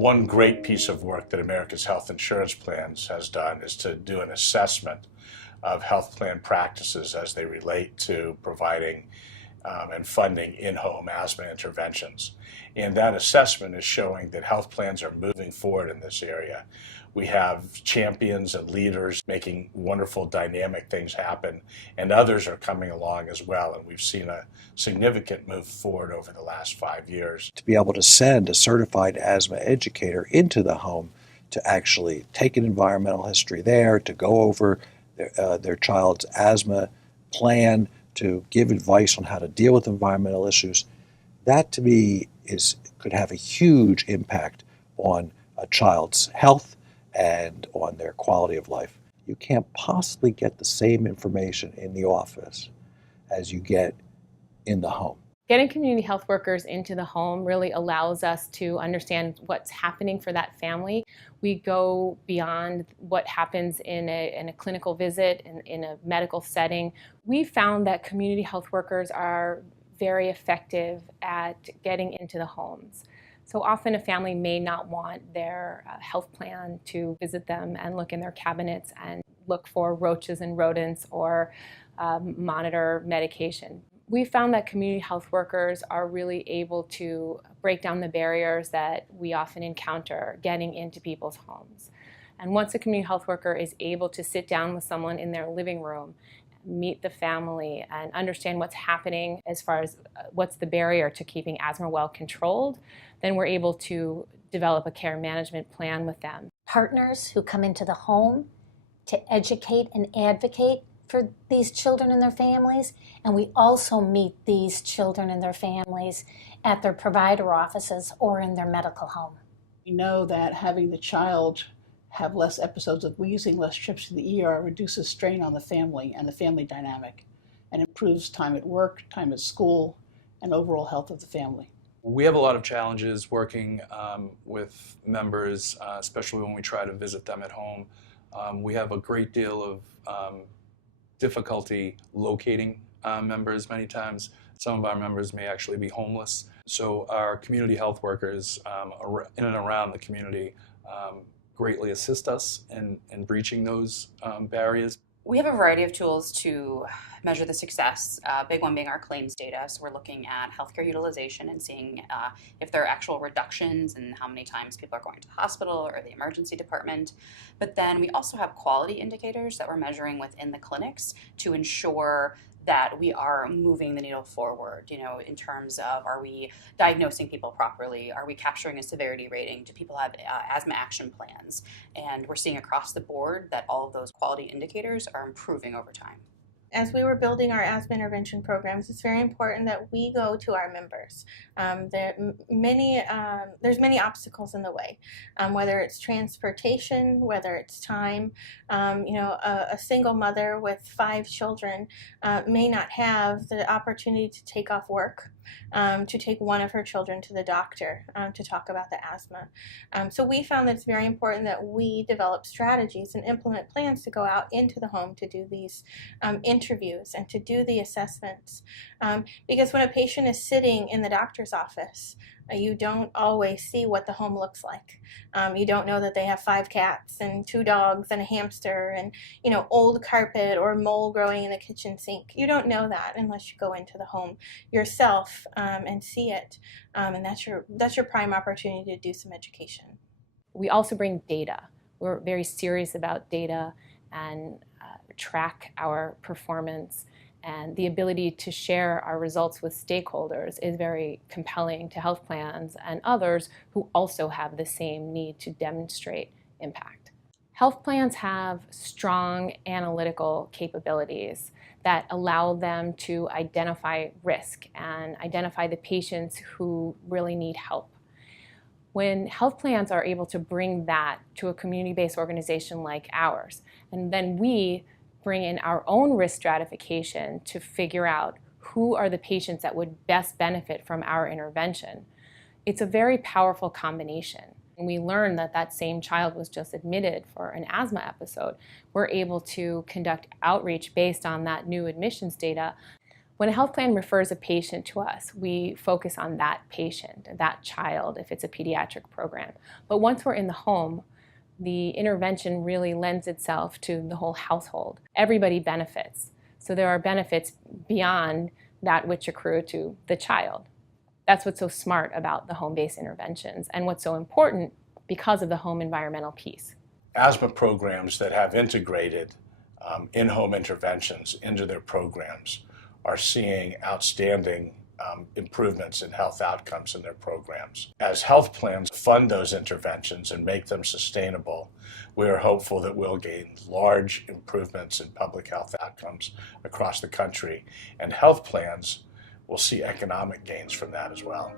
One great piece of work that America's Health Insurance Plans has done is to do an assessment of health plan practices as they relate to providing and funding in-home asthma interventions. And that assessment is showing that health plans are moving forward in this area. We have champions and leaders making wonderful dynamic things happen, and others are coming along as well. And we've seen a significant move forward over the last 5 years. To be able to send a certified asthma educator into the home to actually take an environmental history there, to go over their child's asthma plan, to give advice on how to deal with environmental issues, that to me could have a huge impact on a child's health and on their quality of life. You can't possibly get the same information in the office as you get in the home. Getting community health workers into the home really allows us to understand what's happening for that family. We go beyond what happens in a clinical visit, in a medical setting. We found that community health workers are very effective at getting into the homes. So often a family may not want their health plan to visit them and look in their cabinets and look for roaches and rodents or monitor medication. We found that community health workers are really able to break down the barriers that we often encounter getting into people's homes. And once a community health worker is able to sit down with someone in their living room, meet the family, and understand what's happening as far as what's the barrier to keeping asthma well controlled, then we're able to develop a care management plan with them. Partners who come into the home to educate and advocate for these children and their families, and we also meet these children and their families at their provider offices or in their medical home. We know that having the child have less episodes of wheezing, less trips to the ER reduces strain on the family and the family dynamic and improves time at work, time at school, and overall health of the family. We have a lot of challenges working with members, especially when we try to visit them at home. We have a great deal of difficulty locating members many times. Some of our members may actually be homeless. So our community health workers in and around the community greatly assist us in breaching those barriers. We have a variety of tools to measure the success, big one being our claims data. So we're looking at healthcare utilization and seeing if there are actual reductions in how many times people are going to the hospital or the emergency department. But then we also have quality indicators that we're measuring within the clinics to ensure that we are moving the needle forward, in terms of, are we diagnosing people properly? Are we capturing a severity rating? Do people have asthma action plans? And we're seeing across the board that all of those quality indicators are improving over time. As we were building our asthma intervention programs, it's very important that we go to our members. There's many obstacles in the way, whether it's transportation, whether it's time. A single mother with 5 children may not have the opportunity to take off work, to take one of her children to the doctor to talk about the asthma. So we found that it's very important that we develop strategies and implement plans to go out into the home to do these interviews and to do the assessments. Because when a patient is sitting in the doctor's office, you don't always see what the home looks like. You don't know that they have 5 cats and 2 dogs and a hamster and old carpet or mold growing in the kitchen sink. You don't know that unless you go into the home yourself and see it. And that's your prime opportunity to do some education. We also bring data. We're very serious about data and track our performance. And the ability to share our results with stakeholders is very compelling to health plans and others who also have the same need to demonstrate impact. Health plans have strong analytical capabilities that allow them to identify risk and identify the patients who really need help. When health plans are able to bring that to a community-based organization like ours, and then we bring in our own risk stratification to figure out who are the patients that would best benefit from our intervention, it's a very powerful combination. And we learned that that same child was just admitted for an asthma episode. We're able to conduct outreach based on that new admissions data. When a health plan refers a patient to us, we focus on that patient, that child, if it's a pediatric program. But once we're in the home, the intervention really lends itself to the whole household. Everybody benefits. So there are benefits beyond that which accrue to the child. That's what's so smart about the home-based interventions and what's so important because of the home environmental piece. Asthma programs that have integrated in-home interventions into their programs are seeing outstanding improvements in health outcomes in their programs. As health plans fund those interventions and make them sustainable, we are hopeful that we'll gain large improvements in public health outcomes across the country, and health plans will see economic gains from that as well.